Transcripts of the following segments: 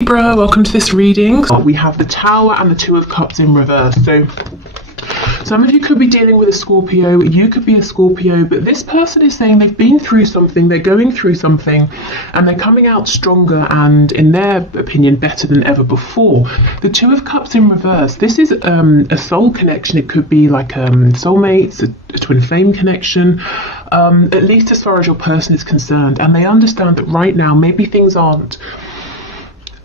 Libra, welcome to this reading. We have the Tower and the Two of Cups in reverse. So some of you could be dealing with a Scorpio, you could be a Scorpio, but this person is saying they've been through something, they're going through something, and they're coming out stronger and, in their opinion, better than ever before. The Two of Cups in reverse, this is a soul connection. It could be like soulmates, a twin flame connection, at least as far as your person is concerned. And they understand that right now, maybe things aren't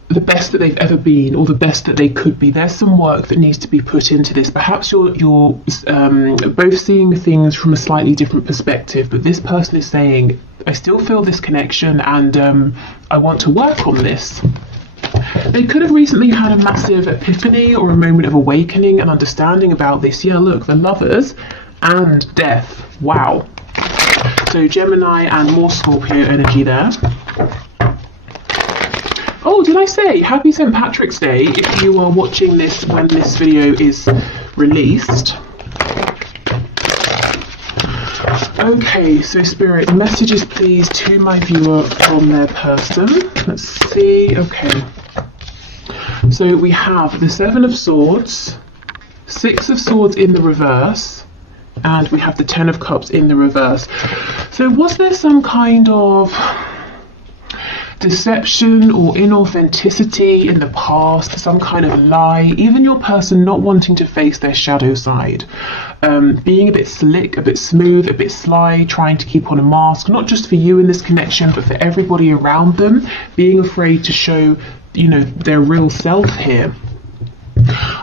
the best that they've ever been or the best that they could be. There's some work that needs to be put into this. Perhaps you're both seeing things from a slightly different perspective, but this person is saying, I still feel this connection and I want to work on this. They could have recently had a massive epiphany or a moment of awakening and understanding about this. Yeah, look, the Lovers and Death. Wow. So Gemini and more Scorpio energy there. Oh, did I say happy St. Patrick's Day if you are watching this when this video is released? Okay, so Spirit, messages please to my viewer from their person. Let's see, okay. So we have the Seven of Swords, Six of Swords in the reverse, and we have the Ten of Cups in the reverse. So was there some kind of deception or inauthenticity in the past, some kind of lie, even your person not wanting to face their shadow side, being a bit slick, a bit smooth, a bit sly, trying to keep on a mask, not just for you in this connection, but for everybody around them, being afraid to show, you know, their real self here.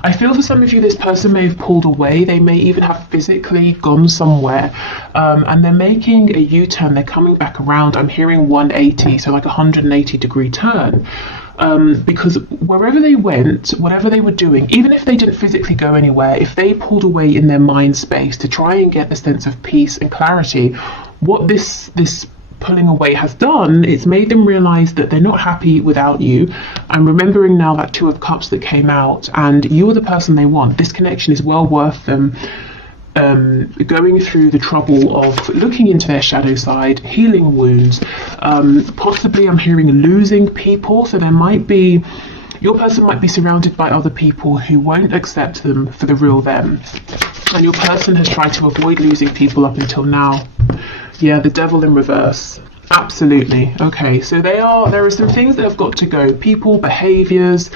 I feel for some of you, this person may have pulled away. They may even have physically gone somewhere, and they're making a U-turn. They're coming back around. I'm hearing 180, so like a 180-degree turn, because wherever they went, whatever they were doing, even if they didn't physically go anywhere, if they pulled away in their mind space to try and get the sense of peace and clarity, what this pulling away has done, it's made them realize that they're not happy without you. I'm remembering now that Two of Cups that came out, and you're the person they want. This connection is well worth them going through the trouble of looking into their shadow side, healing wounds, possibly I'm hearing losing people. So there might be, your person might be surrounded by other people who won't accept them for the real them, and your person has tried to avoid losing people up until now. Yeah, the Devil in reverse. Absolutely. Okay, so there are some things that have got to go. People, behaviors,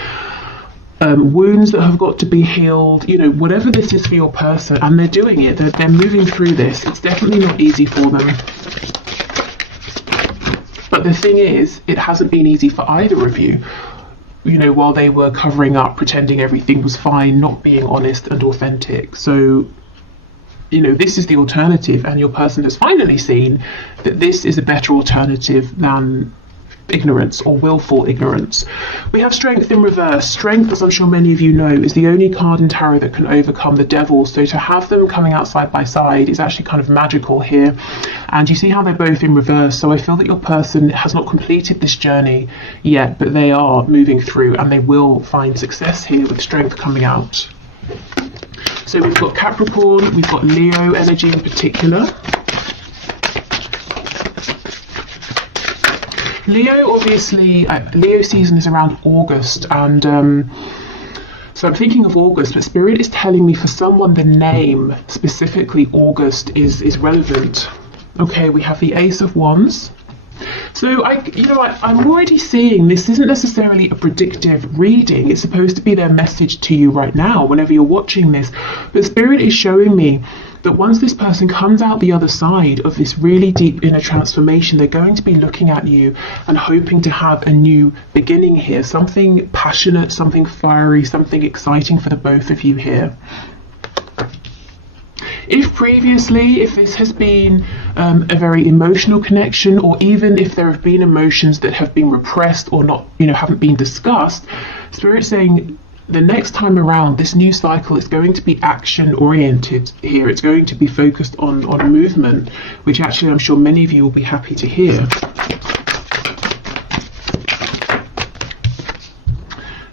wounds that have got to be healed, you know, whatever this is for your person, and they're doing it. They're moving through this. It's definitely not easy for them. But the thing is, it hasn't been easy for either of you. You know, while they were covering up, pretending everything was fine, not being honest and authentic. So, you know, this is the alternative, and your person has finally seen that this is a better alternative than ignorance or willful ignorance. We have Strength in reverse. Strength, as I'm sure many of you know, is the only card in tarot that can overcome the devil. So to have them coming out side by side is actually kind of magical here. And you see how they're both in reverse. So I feel that your person has not completed this journey yet, but they are moving through, and they will find success here with Strength coming out. So we've got Capricorn, we've got Leo energy in particular. Leo, obviously, Leo season is around August, and so I'm thinking of August, but Spirit is telling me for someone the name, specifically August, is relevant. Okay, we have the Ace of Wands. So I'm already seeing this isn't necessarily a predictive reading. It's supposed to be their message to you right now, whenever you're watching this. But Spirit is showing me that once this person comes out the other side of this really deep inner transformation, they're going to be looking at you and hoping to have a new beginning here. Something passionate, something fiery, something exciting for the both of you here. If previously, if this has been a very emotional connection, or even if there have been emotions that have been repressed or not, you know, haven't been discussed, Spirit's saying the next time around, this new cycle is going to be action oriented here. It's going to be focused on movement, which actually I'm sure many of you will be happy to hear.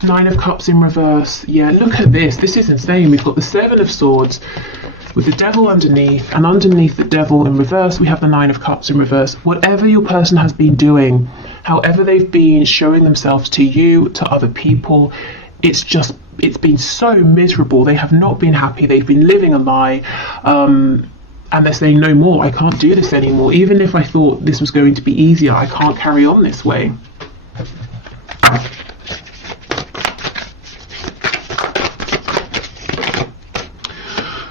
Nine of Cups in reverse. Yeah, look at this. This is insane. We've got the Seven of Swords with the Devil underneath, and underneath the Devil in reverse we have the Nine of Cups in reverse. Whatever your person has been doing however they've been showing themselves to you, to other people, it's been so miserable. They have not been happy. They've been living a lie. And they're saying, no more, I can't do this anymore. Even if I thought this was going to be easier, I can't carry on this way.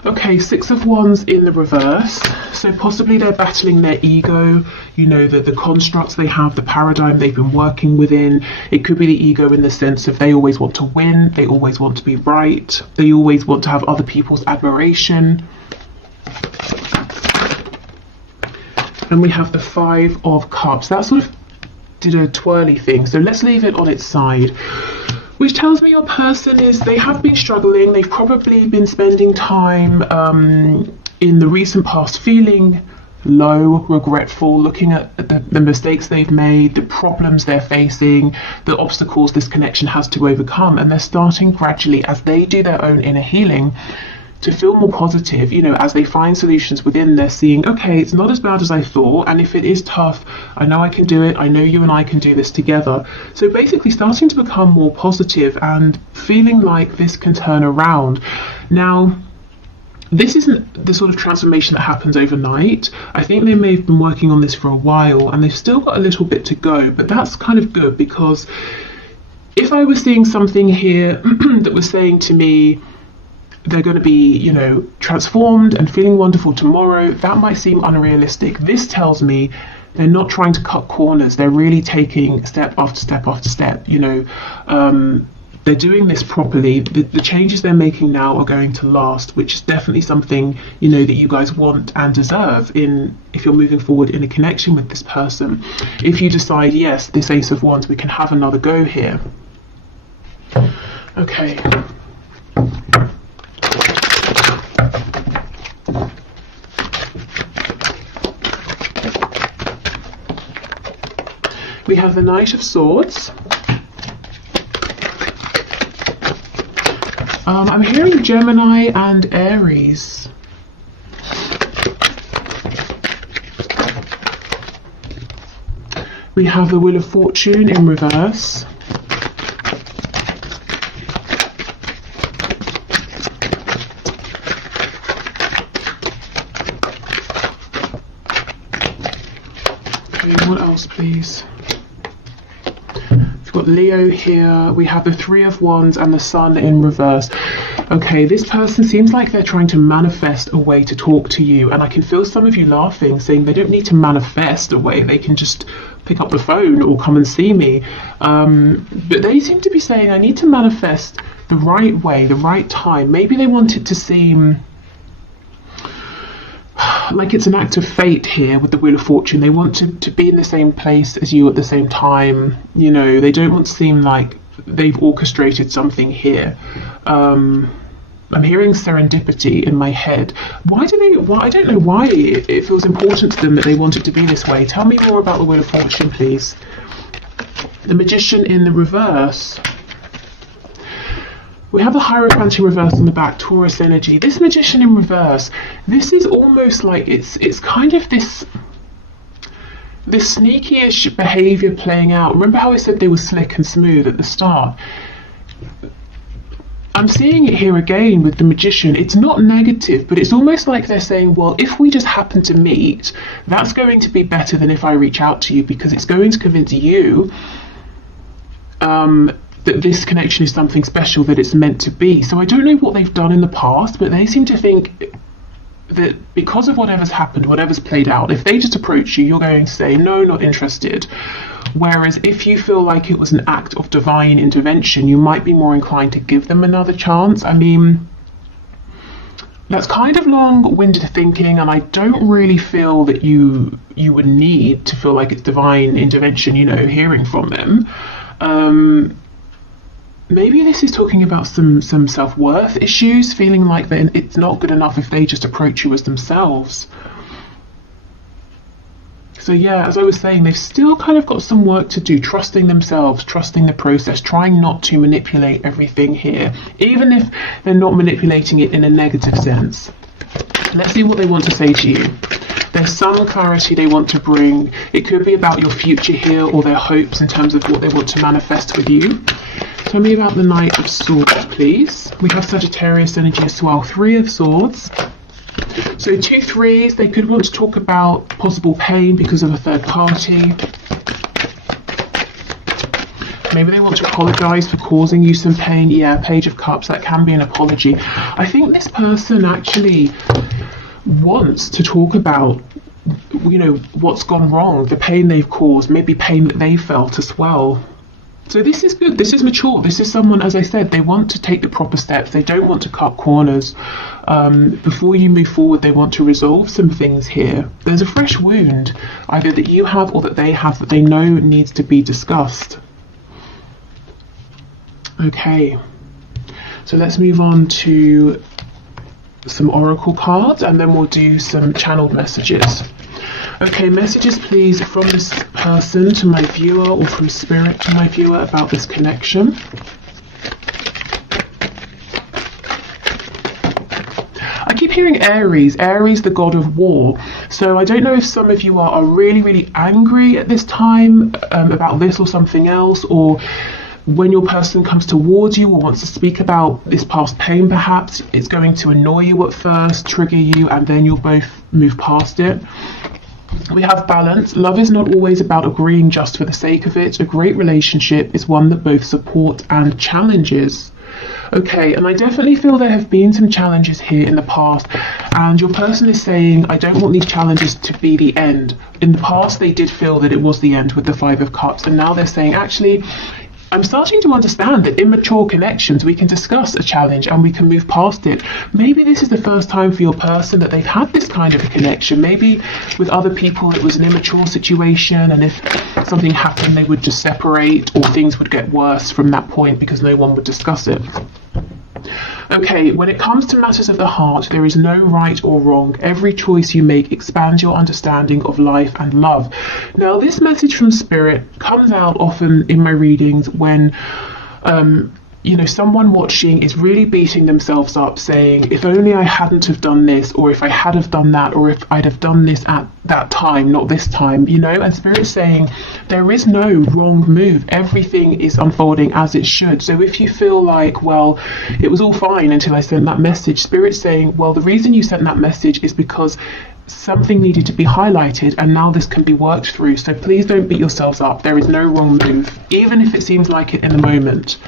Okay, Six of Wands in the reverse. So possibly they're battling their ego, you know, the constructs they have, the paradigm they've been working within. It could be the ego in the sense of they always want to win, they always want to be right, they always want to have other people's admiration. And we have the Five of Cups. That sort of did a twirly thing. So let's leave it on its side. Which tells me your person they have been struggling. They've probably been spending time in the recent past feeling low, regretful, looking at the mistakes they've made, the problems they're facing, the obstacles this connection has to overcome. And they're starting gradually, as they do their own inner healing, to feel more positive. You know, as they find solutions within, they're seeing, okay, it's not as bad as I thought, and if it is tough, I know I can do it, I know you and I can do this together. So basically starting to become more positive and feeling like this can turn around. Now, this isn't the sort of transformation that happens overnight. I think they may have been working on this for a while, and they've still got a little bit to go, but that's kind of good, because if I was seeing something here that was saying to me, they're going to be, you know, transformed and feeling wonderful tomorrow, that might seem unrealistic. This tells me they're not trying to cut corners. They're really taking step after step after step. You know, they're doing this properly. The changes they're making now are going to last, which is definitely something, you know, that you guys want and deserve if you're moving forward in a connection with this person. If you decide, yes, this Ace of Wands, we can have another go here. Okay. We have the Knight of Swords. I'm hearing Gemini and Aries. We have the Wheel of Fortune in reverse. Okay, what else, please? We've got Leo here. We have the Three of Wands and the Sun in reverse. Okay, this person seems like they're trying to manifest a way to talk to you, and I can feel some of you laughing, saying they don't need to manifest a way, they can just pick up the phone or come and see me. But they seem to be saying, I need to manifest the right way, the right time. Maybe they want it to seem like it's an act of fate here with the Wheel of Fortune. They want to be in the same place as you at the same time. You know, they don't want to seem like they've orchestrated something here. I'm hearing serendipity in my head. I don't know why it feels important to them that they want it to be this way. Tell me more about the Wheel of Fortune, please. The Magician in the reverse. We have the Hierophant in reverse on the back, Taurus energy. This Magician in reverse, this is almost like it's kind of this sneaky-ish behavior playing out. Remember how I said they were slick and smooth at the start? I'm seeing it here again with the Magician. It's not negative, but it's almost like they're saying, well, if we just happen to meet, that's going to be better than if I reach out to you, because it's going to convince you that this connection is something special, that it's meant to be. So I don't know what they've done in the past, but they seem to think that because of whatever's happened, whatever's played out, if they just approach you, you're going to say, no, not interested. Whereas if you feel like it was an act of divine intervention, you might be more inclined to give them another chance. I mean, that's kind of long-winded thinking, and I don't really feel that you would need to feel like it's divine intervention, you know, hearing from them. Maybe this is talking about some self-worth issues, feeling like that it's not good enough if they just approach you as themselves. So yeah, as I was saying, they've still kind of got some work to do, trusting themselves, trusting the process, trying not to manipulate everything here, even if they're not manipulating it in a negative sense. Let's see what they want to say to you. There's some clarity they want to bring. It could be about your future here or their hopes in terms of what they want to manifest with you. Tell me about the Knight of Swords, please. We have Sagittarius energy as well. 3 of Swords. So 2 threes, they could want to talk about possible pain because of a third party. Maybe they want to apologise for causing you some pain. Yeah, Page of Cups, that can be an apology. I think this person actually wants to talk about, you know, what's gone wrong, the pain they've caused, maybe pain that they felt as well. So this is good, this is mature, this is someone, as I said, they want to take the proper steps, they don't want to cut corners. Before you move forward, they want to resolve some things here. There's a fresh wound, either that you have or that they have, that they know needs to be discussed. Okay, so let's move on to some oracle cards and then we'll do some channeled messages. Okay, messages please from this person to my viewer or from spirit to my viewer about this connection. I keep hearing Aries, Aries the god of war. So I don't know if some of you are really, really angry at this time about this or something else, or when your person comes towards you or wants to speak about this past pain, perhaps it's going to annoy you at first, trigger you, and then you'll both move past it. We have balance. Love is not always about agreeing just for the sake of it. A great relationship is one that both support and challenges. Okay, and I definitely feel there have been some challenges here in the past, and your person is saying, I don't want these challenges to be the end. In the past, they did feel that it was the end with the 5 of Cups, and now they're saying, actually, I'm starting to understand that in mature connections, we can discuss a challenge and we can move past it. Maybe this is the first time for your person that they've had this kind of a connection. Maybe with other people, it was an immature situation, and if something happened, they would just separate, or things would get worse from that point because no one would discuss it. Okay, when it comes to matters of the heart, there is no right or wrong. Every choice you make expands your understanding of life and love. Now, this message from Spirit comes out often in my readings when you know, someone watching is really beating themselves up, saying, if only I hadn't have done this, or if I had have done that, or if I'd have done this at that time, not this time, you know. And Spirit's saying there is no wrong move. Everything is unfolding as it should. So if you feel like, well, it was all fine until I sent that message, Spirit's saying, well, the reason you sent that message is because something needed to be highlighted, and now this can be worked through. So please don't beat yourselves up. There is no wrong move, even if it seems like it in the moment.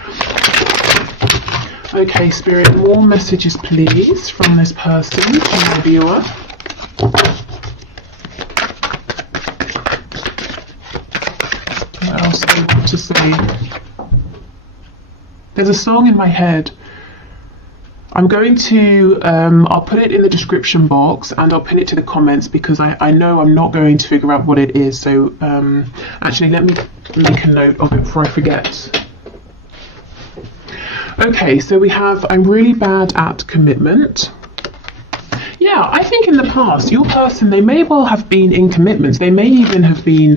Okay, Spirit, more messages please from this person to my viewer. What else do I want to say? There's a song in my head. I'm going to, I'll put it in the description box and I'll pin it to the comments, because I know I'm not going to figure out what it is. So actually, let me make a note of it before I forget. Okay, so we have, I'm really bad at commitment. Yeah, I think in the past, your person, they may well have been in commitments. They may even have been,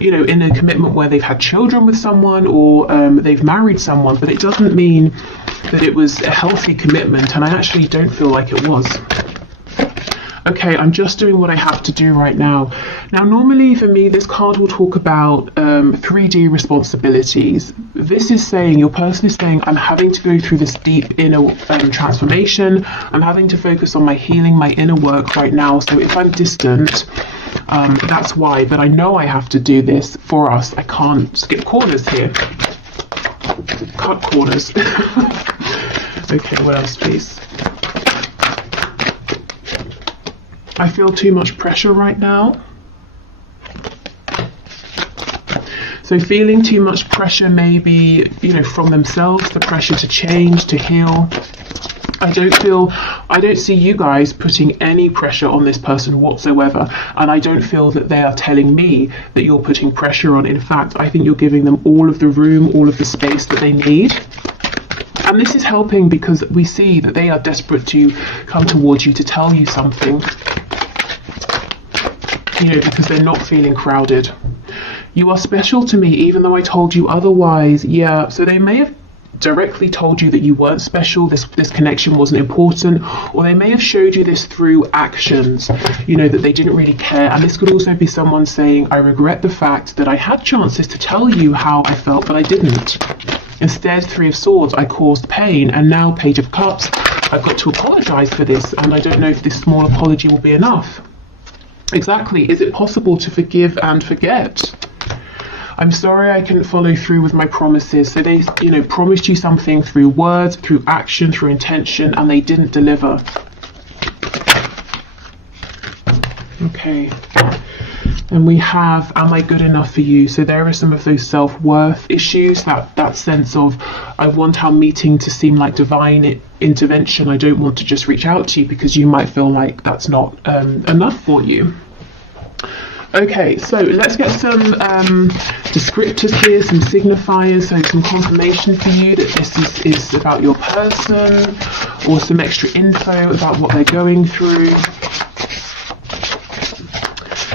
you know, in a commitment where they've had children with someone, or they've married someone, but it doesn't mean that it was a healthy commitment, and I actually don't feel like it was. Okay, I'm just doing what I have to do right now. Now, normally for me, this card will talk about 3D responsibilities. This is saying, your person is saying, I'm having to go through this deep inner transformation. I'm having to focus on my healing, my inner work right now. So if I'm distant, that's why. But I know I have to do this for us. I can't skip corners here. Cut corners. Okay, what else, please? I feel too much pressure right now. So feeling too much pressure, maybe, you know, from themselves, the pressure to change, to heal. I don't see you guys putting any pressure on this person whatsoever. And I don't feel that they are telling me that you're putting pressure on. In fact, I think you're giving them all of the room, all of the space that they need. And this is helping because we see that they are desperate to come towards you to tell you something. You know, because they're not feeling crowded. You are special to me, even though I told you otherwise. Yeah, so they may have directly told you that you weren't special, this connection wasn't important, or they may have showed you this through actions, you know, that they didn't really care. And this could also be someone saying, I regret the fact that I had chances to tell you how I felt, but I didn't. Instead, Three of Swords, I caused pain, and now Page of Cups, I've got to apologize for this, and I don't know if this small apology will be enough. Exactly. Is it possible to forgive and forget? I'm sorry I couldn't follow through with my promises. So they, you know, promised you something through words, through action, through intention, and they didn't deliver. Okay. And we have, am I good enough for you? So there are some of those self-worth issues, that sense of, I want our meeting to seem like divine intervention. I don't want to just reach out to you because you might feel like that's not enough for you. Okay, so let's get some descriptors here, some signifiers, so some confirmation for you that this is about your person, or some extra info about what they're going through.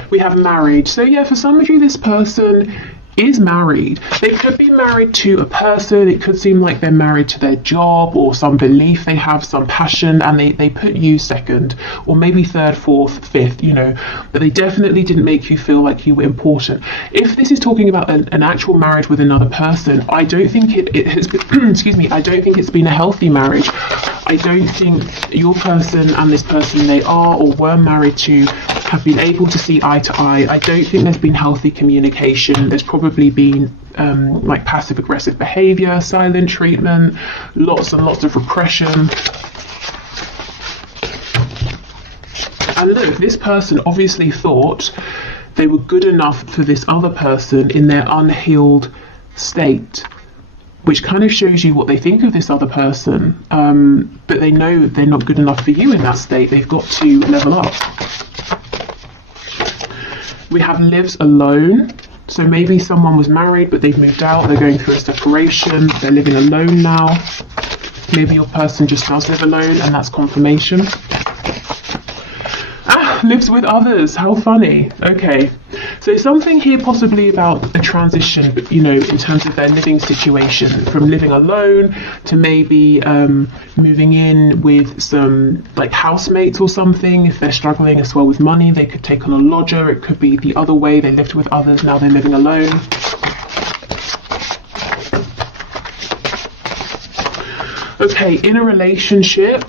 We have married. So yeah, for some of you, this person is married. They could be married to a person. It could seem like they're married to their job or some belief they have, some passion, and they put you second, or maybe third, fourth, fifth, you know, but they definitely didn't make you feel like you were important. If this is talking about an actual marriage with another person, I don't think it has been, excuse me, I don't think it's been a healthy marriage. I don't think your person and this person they are or were married to have been able to see eye to eye. I don't think there's been healthy communication. There's probably been like passive aggressive behavior, silent treatment, lots and lots of repression. And look, this person obviously thought they were good enough for this other person in their unhealed state, which kind of shows you what they think of this other person, but they know they're not good enough for you in that state. They've got to level up. We have lives alone. So maybe someone was married, but they've moved out, they're going through a separation, they're living alone now. Maybe your person just does live alone, and that's confirmation. Lives with others, how funny. Okay, so something here possibly about a transition, but you know, in terms of their living situation, from living alone to maybe moving in with some like housemates or something. If they're struggling as well with money, they could take on a lodger. It could be the other way, they lived with others, now they're living alone. Okay, in a relationship,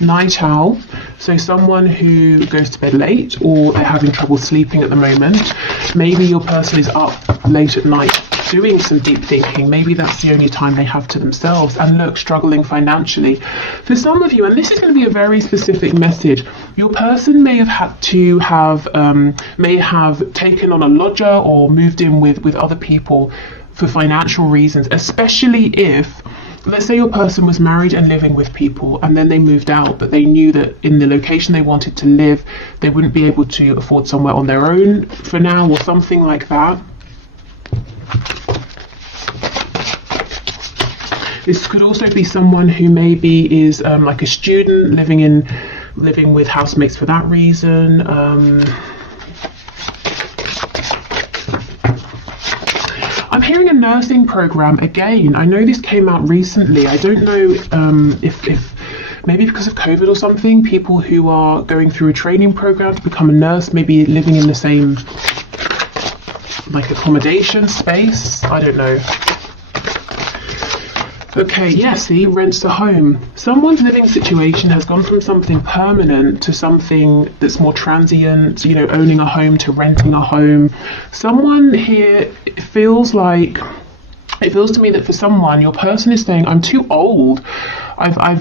night owl, so someone who goes to bed late, or they're having trouble sleeping at the moment. Maybe your person is up late at night doing some deep thinking. Maybe that's the only time they have to themselves, and look, struggling financially. For some of you, and this is going to be a very specific message, your person may have had to have may have taken on a lodger or moved in with other people for financial reasons, especially if, let's say your person was married and living with people, and then they moved out, but they knew that in the location they wanted to live, they wouldn't be able to afford somewhere on their own for now, or something like that. This could also be someone who maybe is like a student living with housemates for that reason. I'm hearing a nursing program again. I know this came out recently. I don't know if maybe because of COVID or something, people who are going through a training program to become a nurse, maybe living in the same like accommodation space. I don't know. Okay, yeah, see, rents a home. Someone's living situation has gone from something permanent to something that's more transient, you know, owning a home to renting a home. Someone here, it feels to me that for someone, your person is saying, I'm too old. I'm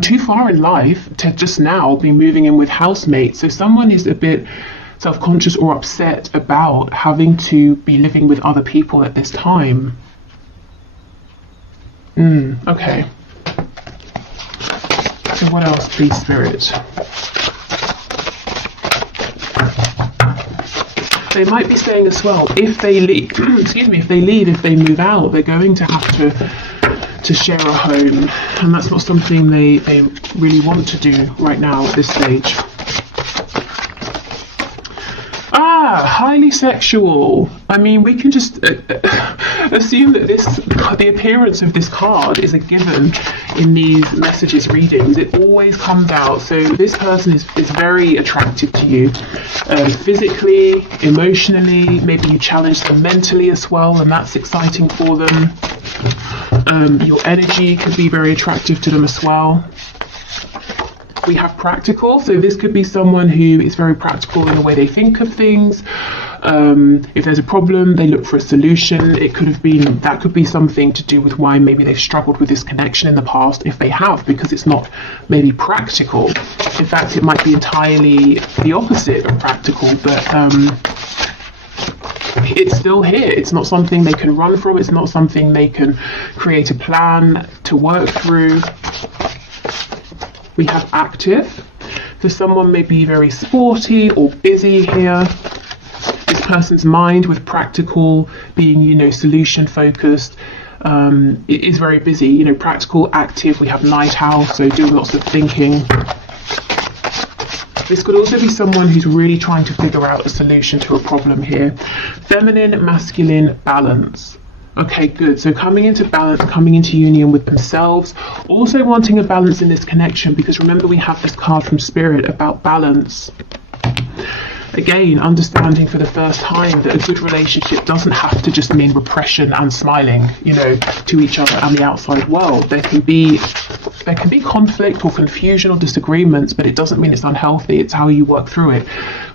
too far in life to just now be moving in with housemates. So someone is a bit self-conscious or upset about having to be living with other people at this time. Okay. So what else, please, Spirit? They might be saying as well, if they leave, if they move out, they're going to have to share a home, and that's not something they really want to do right now at this stage. highly sexual. I mean, we can just assume that the appearance of this card is a given in these messages readings. It always comes out. So this person is very attractive to you, physically, emotionally. Maybe you challenge them mentally as well, and that's exciting for them. Your energy could be very attractive to them as well. We have practical, so this could be someone who is very practical in the way they think of things. If there's a problem, they look for a solution. That could be something to do with why maybe they've struggled with this connection in the past, if they have, because it's not maybe practical. In fact, it might be entirely the opposite of practical, but it's still here. It's not something they can run from. It's not something they can create a plan to work through. We have active. So someone may be very sporty or busy here. This person's mind, with practical being, solution focused, it is very busy. Practical, active. We have night owl, so doing lots of thinking. This could also be someone who's really trying to figure out a solution to a problem here. Feminine, masculine, balance. Okay, good. So coming into balance, coming into union with themselves, also wanting a balance in this connection, because remember we have this card from Spirit about balance. Again, understanding for the first time that a good relationship doesn't have to just mean repression and smiling, to each other and the outside world. There can be conflict or confusion or disagreements, but it doesn't mean it's unhealthy. It's how you work through it.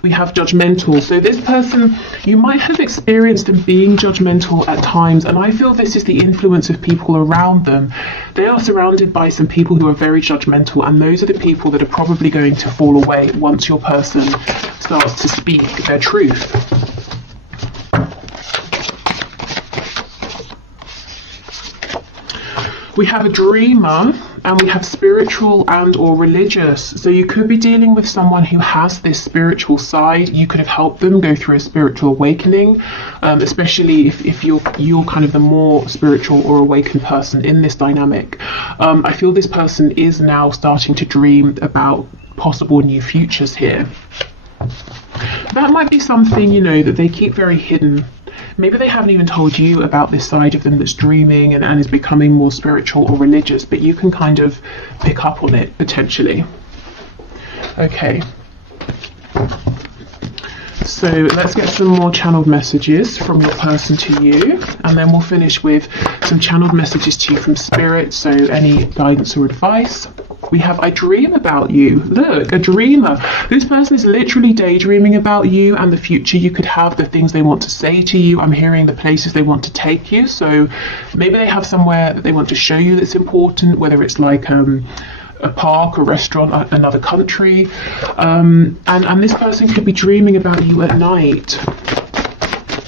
We have judgmental. So this person, you might have experienced them being judgmental at times, and I feel this is the influence of people around them. They are surrounded by some people who are very judgmental, and those are the people that are probably going to fall away once your person starts to speak their truth. We have a dreamer, and we have spiritual and or religious. So you could be dealing with someone who has this spiritual side. You could have helped them go through a spiritual awakening, especially if you're kind of the more spiritual or awakened person in this dynamic. I feel this person is now starting to dream about possible new futures here. That might be something, that they keep very hidden. Maybe they haven't even told you about this side of them that's dreaming and is becoming more spiritual or religious, but you can kind of pick up on it potentially. Okay. So let's get some more channeled messages from your person to you, and then we'll finish with some channeled messages to you from Spirit, so any guidance or advice. We have I dream about you. Look, a dreamer. This person is literally daydreaming about you and the future you could have, the things they want to say to you. I'm hearing the places they want to take you. So maybe they have somewhere that they want to show you that's important, whether it's like a park, a restaurant, another country. And this person could be dreaming about you at night.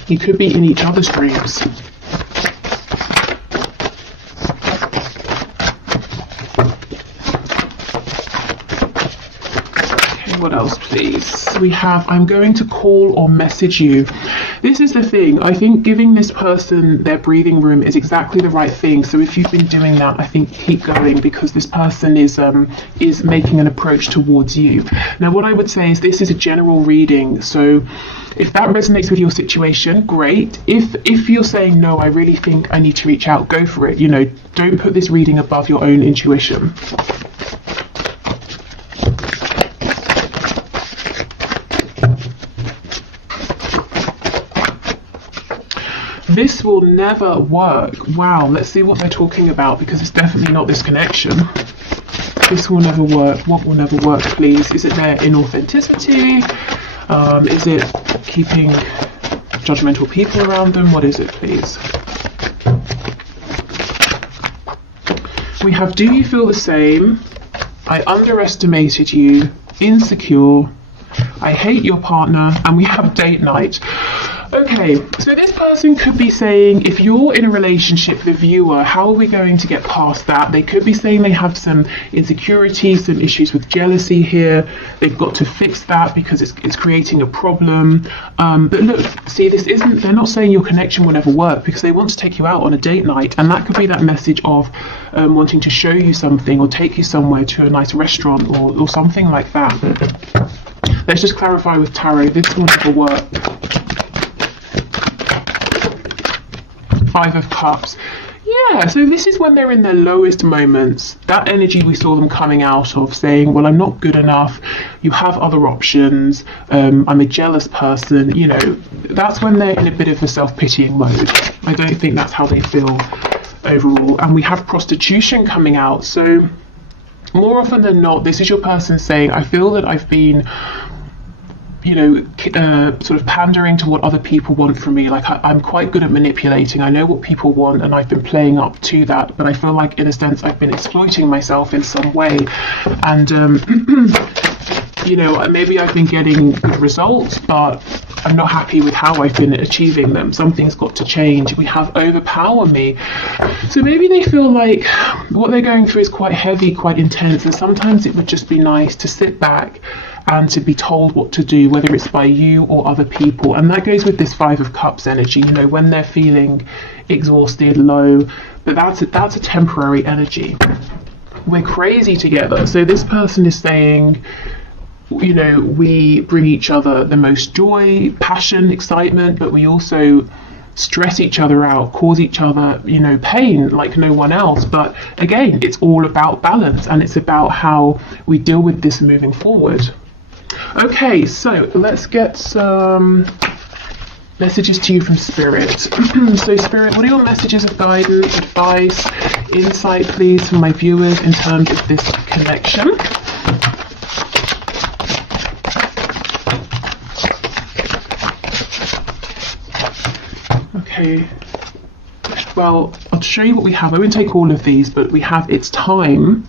You could be in each other's dreams. What else, please? We have I'm going to call or message you. This is the thing. I think giving this person their breathing room is exactly the right thing. So if you've been doing that, I think keep going, because this person is making an approach towards you. Now, what I would say is this is a general reading. So if that resonates with your situation, great. If you're saying, no, I really think I need to reach out, go for it. Don't put this reading above your own intuition. This will never work. Wow, let's see what they're talking about, because it's definitely not this connection. This will never work. What will never work, please? Is it their inauthenticity? Is it keeping judgmental people around them? What is it, please? We have do you feel the same? I underestimated you. Insecure. I hate your partner. And we have date night. Okay, so this person could be saying, if you're in a relationship, the viewer, how are we going to get past that? They could be saying they have some insecurities, some issues with jealousy here. They've got to fix that because it's creating a problem. But look, see, they're not saying your connection will never work, because they want to take you out on a date night. And that could be that message of wanting to show you something or take you somewhere to a nice restaurant or something like that. Let's just clarify with tarot, this will never work. Five of Cups. Yeah, so this is when they're in their lowest moments. That energy we saw them coming out of, saying, well, I'm not good enough, you have other options, I'm a jealous person, you know, that's when they're in a bit of a self-pitying mode. I don't think that's how they feel overall. And we have prostitution coming out, so more often than not, this is your person saying, I feel that I've been, you know, sort of pandering to what other people want from me. Like I'm quite good at manipulating. I know what people want and I've been playing up to that, but I feel like in a sense I've been exploiting myself in some way. And, you know, maybe I've been getting good results, but I'm not happy with how I've been achieving them. Something's got to change. We have overpower me. So maybe they feel like what they're going through is quite heavy, quite intense, and sometimes it would just be nice to sit back and to be told what to do, whether it's by you or other people. And that goes with this Five of Cups energy, you know, when they're feeling exhausted, low, but that's a temporary energy. We're crazy together. So this person is saying, you know, we bring each other the most joy, passion, excitement, but we also stress each other out, cause each other, you know, pain like no one else. But again, it's all about balance, and it's about how we deal with this moving forward. Okay, so let's get some messages to you from Spirit. So Spirit, what are your messages of guidance, advice, insight, please, for my viewers in terms of this connection? Okay, well, I'll show you what we have. I won't take all of these, but we have it's time.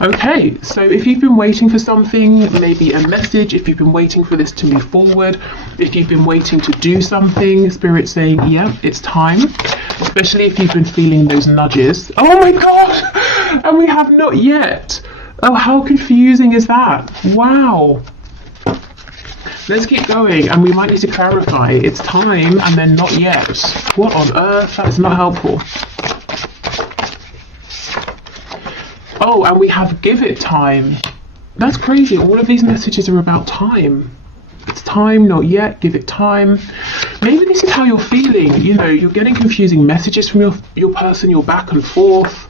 Okay, so if you've been waiting for something, maybe a message, if you've been waiting for this to move forward, if you've been waiting to do something, Spirit's saying, yeah, it's time. Especially if you've been feeling those nudges. Oh my God! And we have not yet. Oh, how confusing is that? Wow. Let's keep going, and we might need to clarify. It's time and then not yet. What on earth? That is not helpful. Oh, and we have give it time. That's crazy. All of these messages are about time. It's time, not yet, give it time. Maybe this is how you're feeling. You know, you're getting confusing messages from your person, you're back and forth.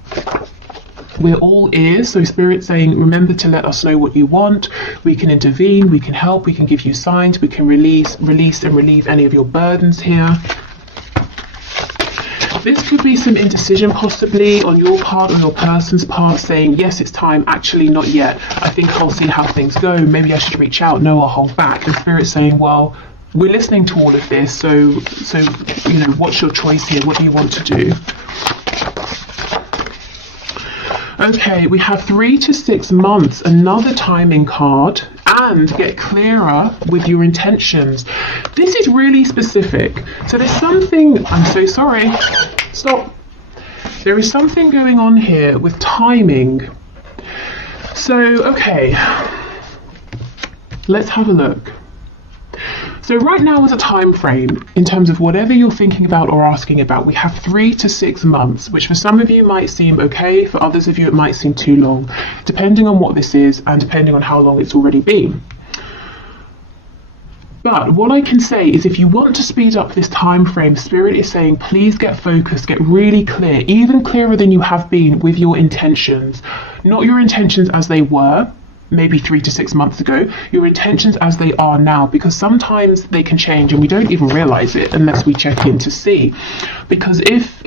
We're all ears, so Spirit's saying, remember to let us know what you want. We can intervene, we can help, we can give you signs, we can release and relieve any of your burdens here. This could be some indecision possibly on your part or your person's part, saying, yes, it's time, actually not yet. I think I'll see how things go. Maybe I should reach out. No, I'll hold back. And Spirit's saying, well, we're listening to all of this, so you know, what's your choice here? What do you want to do? Okay, we have 3 to 6 months, another timing card, and get clearer with your intentions. This is really specific. So there's something, I'm so sorry, stop. There is something going on here with timing. So, okay, let's have a look. So right now is a time frame in terms of whatever you're thinking about or asking about. We have 3 to 6 months, which for some of you might seem okay, for others of you it might seem too long, depending on what this is and depending on how long it's already been. But what I can say is if you want to speed up this time frame, Spirit is saying please get focused, get really clear, even clearer than you have been with your intentions. Not your intentions as they were, maybe 3 to 6 months ago, your intentions as they are now, because sometimes they can change and we don't even realize it unless we check in to see. Because if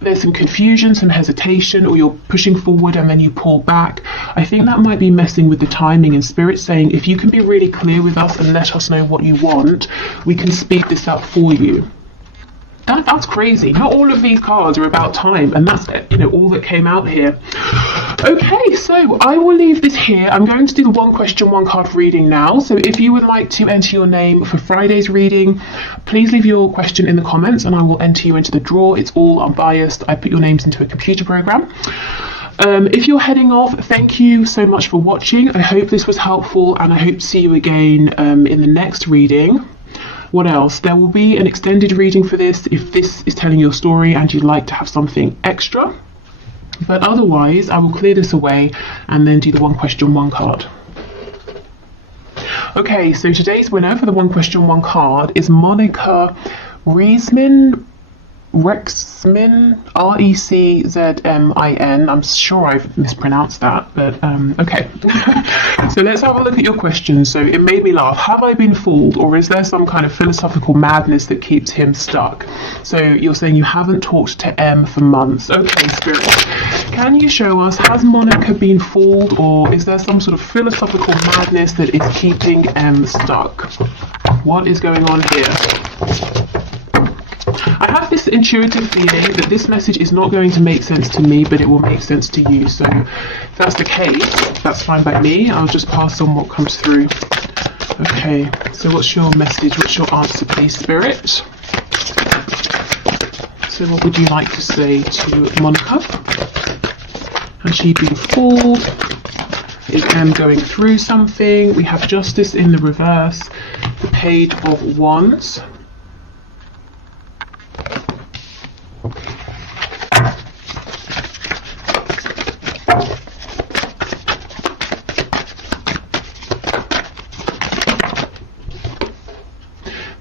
there's some confusion, some hesitation, or you're pushing forward and then you pull back, I think that might be messing with the timing. And Spirit saying if you can be really clear with us and let us know what you want, we can speed this up for you. That's crazy. Not all of these cards are about time, and that's, you know, all that came out here. Okay, so I will leave this here. I'm going to do the one question, one card reading now. So if you would like to enter your name for Friday's reading, please leave your question in the comments and I will enter you into the draw. It's all unbiased. I put your names into a computer program. If you're heading off, thank you so much for watching. I hope this was helpful and I hope to see you again in the next reading. What else? There will be an extended reading for this if this is telling your story and you'd like to have something extra. But otherwise, I will clear this away and then do the one question, one card. Okay, so today's winner for the one question, one card is Monica Riesman. Rexmin, Reckzmin. I'm sure I've mispronounced that, but okay. So let's have a look at your questions. So it made me laugh. Have I been fooled, or is there some kind of philosophical madness that keeps him stuck? So you're saying you haven't talked to M for months. Okay, Spirit. Can you show us, has Monica been fooled, or is there some sort of philosophical madness that is keeping M stuck? What is going on here? I have this intuitive feeling that this message is not going to make sense to me, but it will make sense to you. So if that's the case, that's fine by me. I'll just pass on what comes through. Okay, so what's your message? What's your answer, please, Spirit? So what would you like to say to Monica? Has she been fooled? Is M going through something? We have Justice in the reverse, the Page of Wands.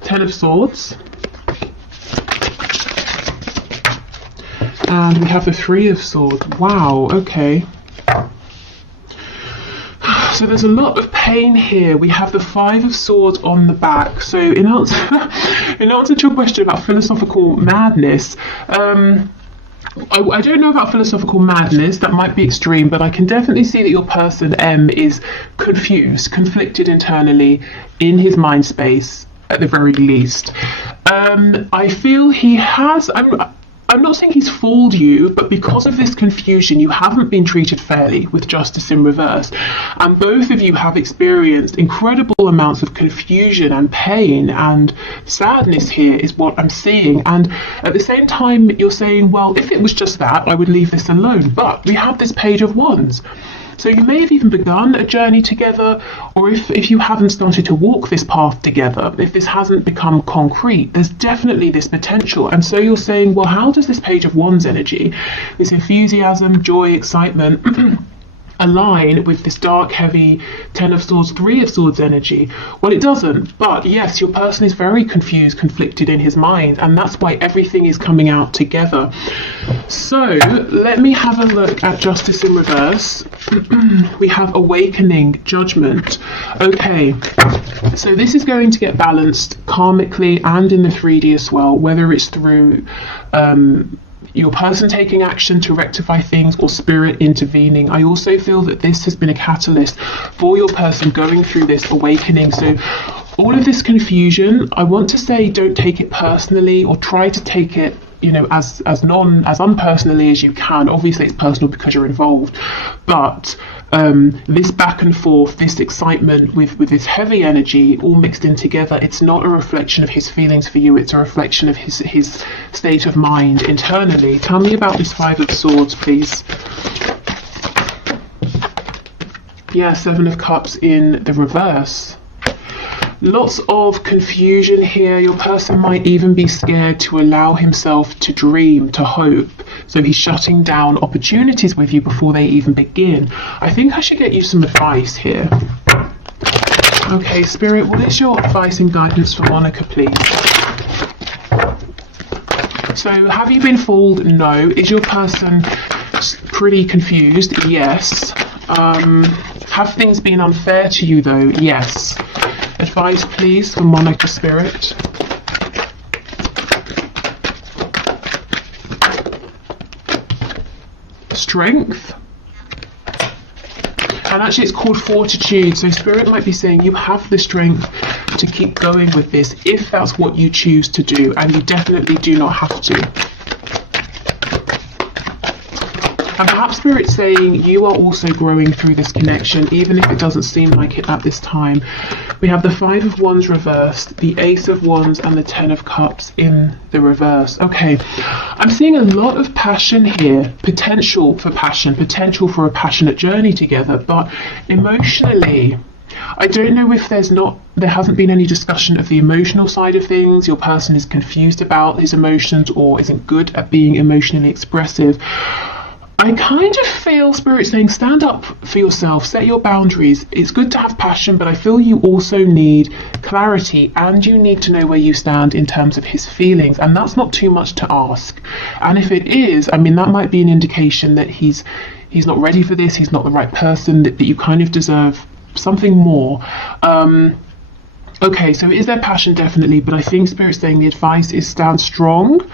Ten of Swords. And we have the Three of Swords. Wow, okay. So there's a lot of pain here. We have the Five of Swords on the back. So in answer to your question about philosophical madness, I don't know about philosophical madness. That might be extreme, but I can definitely see that your person M is confused, conflicted internally in his mind space at the very least. I feel he has. I'm not saying he's fooled you, but because of this confusion, you haven't been treated fairly with Justice in reverse. And both of you have experienced incredible amounts of confusion and pain and sadness here is what I'm seeing. And at the same time, you're saying, well, if it was just that, I would leave this alone. But we have this Page of Wands. So you may have even begun a journey together, or if you haven't started to walk this path together, if this hasn't become concrete, there's definitely this potential. And so you're saying, well, how does this Page of Wands energy, this enthusiasm, joy, excitement, align with this dark, heavy Ten of Swords, Three of Swords energy? Well, it doesn't. But yes, your person is very confused, conflicted in his mind, and that's why everything is coming out together. So let me have a look at Justice in reverse. We have Awakening, Judgment. Okay, so this is going to get balanced karmically and in the 3D as well, whether it's through your person taking action to rectify things or spirit intervening. I also feel that this has been a catalyst for your person going through this awakening. So all of this confusion, I want to say, don't take it personally, or try to take it, you know, as unpersonally as you can. Obviously it's personal because you're involved, but this back and forth, this excitement with this heavy energy all mixed in together, it's not a reflection of his feelings for you, it's a reflection of his state of mind internally. Tell me about this Five of Swords, please. Yeah, Seven of Cups in the reverse. Lots of confusion here. Your person might even be scared to allow himself to dream, to hope. So he's shutting down opportunities with you before they even begin. I think I should get you some advice here. Okay, Spirit, what is your advice and guidance for Monica, please? So have you been fooled? No. Is your person pretty confused? Yes. Have things been unfair to you though? Yes. Advice, please, for Monica, Spirit. Strength. And actually it's called fortitude. So Spirit might be saying you have the strength to keep going with this if that's what you choose to do, and you definitely do not have to. And perhaps Spirit's saying you are also growing through this connection, even if it doesn't seem like it at this time. We have the Five of Wands reversed, the Ace of Wands, and the Ten of Cups in the reverse. Okay, I'm seeing a lot of passion here, potential for passion, potential for a passionate journey together, but emotionally, I don't know if there hasn't been any discussion of the emotional side of things. Your person is confused about his emotions or isn't good at being emotionally expressive. I kind of feel Spirit saying stand up for yourself, set your boundaries. It's good to have passion, but I feel you also need clarity, and you need to know where you stand in terms of his feelings, and that's not too much to ask. And if it is, I mean, that might be an indication that he's not ready for this, he's not the right person, that you kind of deserve something more. Okay, so is there passion? Definitely, but I think Spirit's saying the advice is stand strong.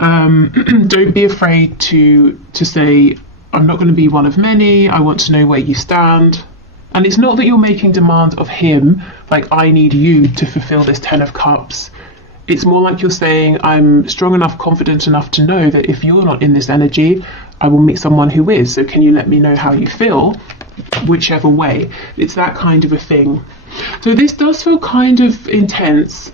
Don't be afraid to say, I'm not going to be one of many, I want to know where you stand. And it's not that you're making demands of him, like, I need you to fulfill this 10 of Cups. It's more like you're saying, I'm strong enough, confident enough to know that if you're not in this energy, I will meet someone who is. So can you let me know how you feel? Whichever way. It's that kind of a thing. So this does feel kind of intense.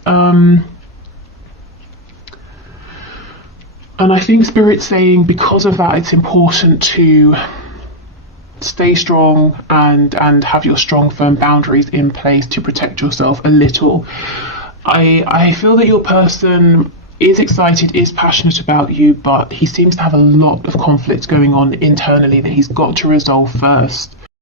And I think Spirit's saying because of that, it's important to stay strong and have your strong, firm boundaries in place to protect yourself a little. I feel that your person is excited, is passionate about you, but he seems to have a lot of conflict going on internally that he's got to resolve first.